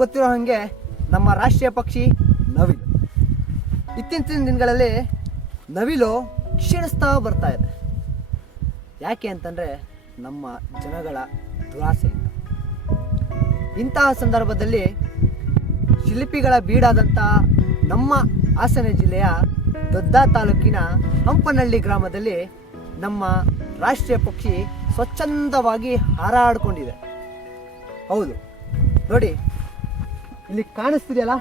ಗೊತ್ತಿರೋ ಹಾಗೆ ನಮ್ಮ ರಾಷ್ಟ್ರೀಯ ಪಕ್ಷಿ ನವಿಲು. ಇತ್ತೀಚಿನ ದಿನಗಳಲ್ಲಿ ನವಿಲು ಕ್ಷೀಣಿಸ್ತಾ ಬರ್ತಾ ಇದೆ. ಯಾಕೆ ಅಂತಂದರೆ ನಮ್ಮ ಜನಗಳ ದುರಾಸೆಯಿಂದ. ಇಂತಹ ಸಂದರ್ಭದಲ್ಲಿ ಶಿಲ್ಪಿಗಳ ಬೀಡಾದಂಥ ನಮ್ಮ ಹಾಸನ ಜಿಲ್ಲೆಯ ದೊಡ್ಡ ತಾಲೂಕಿನ ಹಂಪನಹಳ್ಳಿ ಗ್ರಾಮದಲ್ಲಿ ನಮ್ಮ ರಾಷ್ಟ್ರೀಯ ಪಕ್ಷಿ ಸ್ವಚ್ಛಂದವಾಗಿ ಹಾರಾಡಿಕೊಂಡಿದೆ. ಹೌದು ನೋಡಿ, ಇಲ್ಲಿ ಕಾಣಿಸ್ತಿದೆಯಲ್ಲ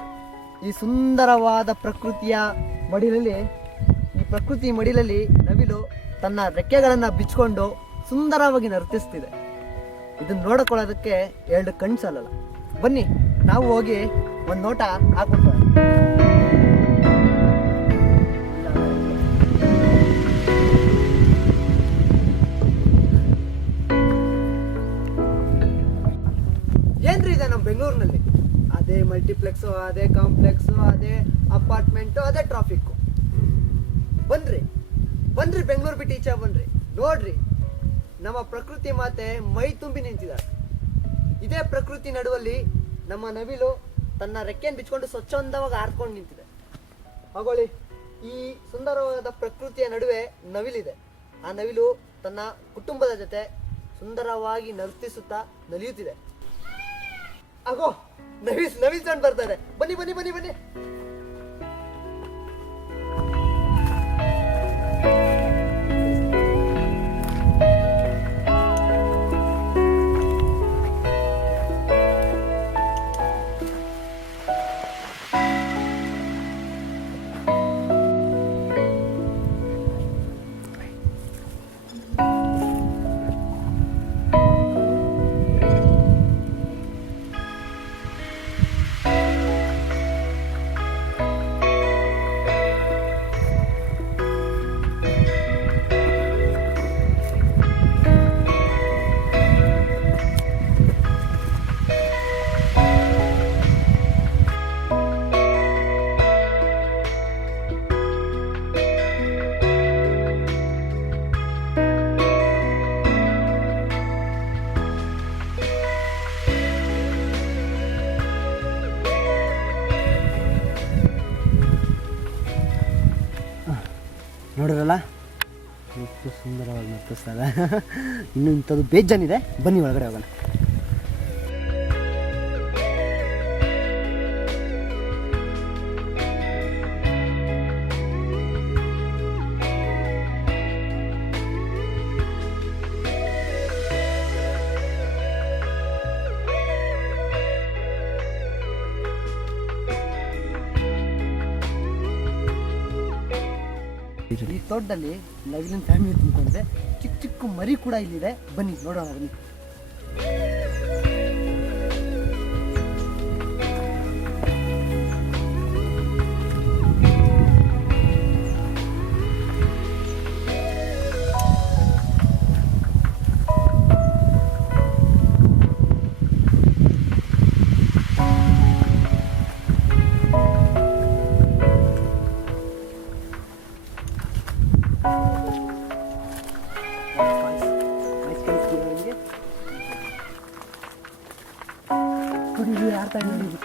ಈ ಸುಂದರವಾದ ಪ್ರಕೃತಿಯ ಮಡಿಲಲ್ಲಿ, ಈ ಪ್ರಕೃತಿ ಮಡಿಲಲ್ಲಿ ನವಿಲು ತನ್ನ ರೆಕ್ಕೆಗಳನ್ನು ಬಿಚ್ಚಿಕೊಂಡು ಸುಂದರವಾಗಿ ನರ್ತಿಸ್ತಿದೆ. ಇದನ್ನು ನೋಡಿಕೊಳ್ಳೋದಕ್ಕೆ ಎರಡು ಕಣ್ಣು ಸಾಲಲ್ಲ. ಬನ್ನಿ ನಾವು ಹೋಗಿ ಒಂದು ನೋಟ ಹಾಕ್ಬಿಡ್ತೇವೆ. ಏನ್ರಿ ಇದೆ ನಮ್ಮ ಬೆಂಗಳೂರಿನಲ್ಲಿ? ಅದೇ ಮಲ್ಟಿಪ್ಲೆಕ್ಸು, ಅದೇ ಕಾಂಪ್ಲೆಕ್ಸು, ಅದೇ ಅಪಾರ್ಟ್ಮೆಂಟು, ಅದೇ ಟ್ರಾಫಿಕ್ಕು. ಬನ್ರಿ ಬನ್ರಿ ಬೆಂಗಳೂರು ಬಿಟ್ಟು ಈಚೆ ಬನ್ರಿ, ನೋಡ್ರಿ ನಮ್ಮ ಪ್ರಕೃತಿ ಮಾತೆ ಮೈ ತುಂಬಿ ನಿಂತಿದ್ದಾರೆ. ಇದೇ ಪ್ರಕೃತಿ ನಡುವಲ್ಲಿ ನಮ್ಮ ನವಿಲು ತನ್ನ ರೆಕ್ಕೆಯನ್ನು ಬಿಚ್ಕೊಂಡು ಸ್ವಚ್ಛಂದವಾಗಿ ಹಾರ್ಕೊಂಡು ನಿಂತಿದೆ. ಹಾಗೊಳ್ಳಿ, ಈ ಸುಂದರವಾದ ಪ್ರಕೃತಿಯ ನಡುವೆ ನವಿಲಿದೆ. ಆ ನವಿಲು ತನ್ನ ಕುಟುಂಬದ ಜೊತೆ ಸುಂದರವಾಗಿ ನರ್ತಿಸುತ್ತಾ ನಲಿಯುತ್ತಿದೆ. ಆಗೋ ನವಿಲ್ ಸಣ್ಣ ಬರ್ತಾರೆ. ಬನ್ನಿ ಬನ್ನಿ ಬನ್ನಿ ಬನ್ನಿ. ನೋಡಿರಲ್ಲ ಎಷ್ಟು ಸುಂದರವಾಗಿ ನರ್ತಿಸ್ತಾರೆ. ಇನ್ನು ಇಂಥದ್ದು ಬೇಜಾನಿದೆ. ಬನ್ನಿ ಒಳಗಡೆ ಹೋಗೋಣ. ಈ ತೋಟದಲ್ಲಿ ನವಿಲಿನ ಫ್ಯಾಮಿಲಿ ತುಂಬಿಕೊಂಡಿದೆ. ಚಿಕ್ಕ ಚಿಕ್ಕ ಮರಿ ಕೂಡ ಇಲ್ಲಿದೆ. ಬನ್ನಿ ನೋಡೋಣ. ಬನ್ನಿ. ಆಡ್ತಾ ನೋಡಿ.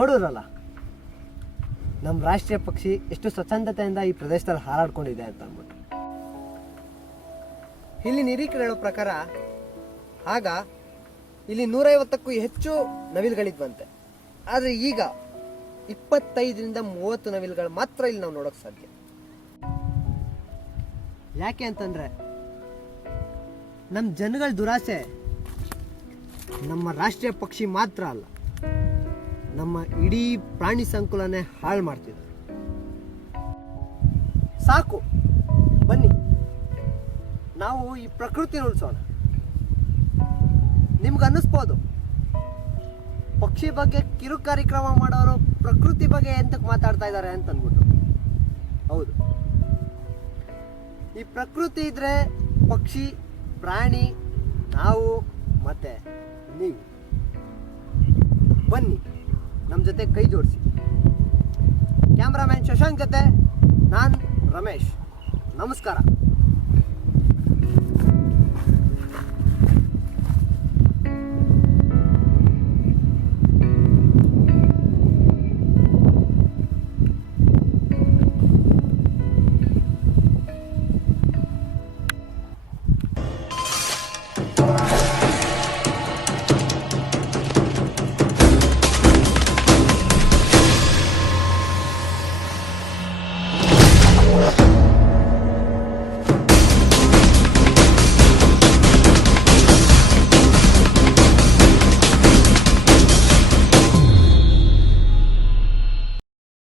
ನೋಡಿದ್ರಲ್ಲ ನಮ್ಮ ರಾಷ್ಟ್ರೀಯ ಪಕ್ಷಿ ಎಷ್ಟು ಸ್ವಚ್ಛಂದತೆಯಿಂದ ಈ ಪ್ರದೇಶದಲ್ಲಿ ಹಾರಾಡ್ಕೊಂಡಿದೆ ಅಂತ ಅಂದ್ಬಿಟ್ಟು. ಇಲ್ಲಿ ನಿರೀಕ್ಷೆ ಹೇಳೋ ಪ್ರಕಾರ ಆಗ ಇಲ್ಲಿ 150ಕ್ಕೂ ಹೆಚ್ಚು ನವಿಲುಗಳಿದ್ವಂತೆ. ಆದರೆ ಈಗ 25ರಿಂದ 30 ನವಿಲುಗಳು ಮಾತ್ರ ಇಲ್ಲಿ ನಾವು ನೋಡೋಕೆ ಸಾಧ್ಯ. ಯಾಕೆ ಅಂತಂದ್ರೆ ನಮ್ಮ ಜನಗಳ ದುರಾಸೆ ನಮ್ಮ ರಾಷ್ಟ್ರೀಯ ಪಕ್ಷಿ ಮಾತ್ರ ಅಲ್ಲ, ನಮ್ಮ ಇಡೀ ಪ್ರಾಣಿ ಸಂಕುಲನೇ ಹಾಳು ಮಾಡ್ತಿದೆ. ಸಾಕು, ಬನ್ನಿ ನಾವು ಈ ಪ್ರಕೃತಿ ಉಳಿಸೋಣ. ನಿಮ್ಗೆ ಅನ್ನಿಸ್ಬೋದು ಪಕ್ಷಿ ಬಗ್ಗೆ ಕಿರು ಕಾರ್ಯಕ್ರಮ ಮಾಡೋರು ಪ್ರಕೃತಿ ಬಗ್ಗೆ ಎಂತಕ್ಕೆ ಮಾತಾಡ್ತಾ ಇದ್ದಾರೆ ಅಂತ ಅಂದ್ಬಿಟ್ಟು. ಹೌದು, ಈ ಪ್ರಕೃತಿ ಇದ್ರೆ ಪಕ್ಷಿ, ಪ್ರಾಣಿ, ನಾವು ಮತ್ತೆ ನೀವು. ಬನ್ನಿ ನಮ್ಮ ಜೊತೆ ಕೈ ಜೋಡಿಸಿ. ಕ್ಯಾಮ್ರಾಮ್ಯಾನ್ ಶಶಾಂಕ್ ಜೊತೆ ನಾನು ರಮೇಶ್. ನಮಸ್ಕಾರ.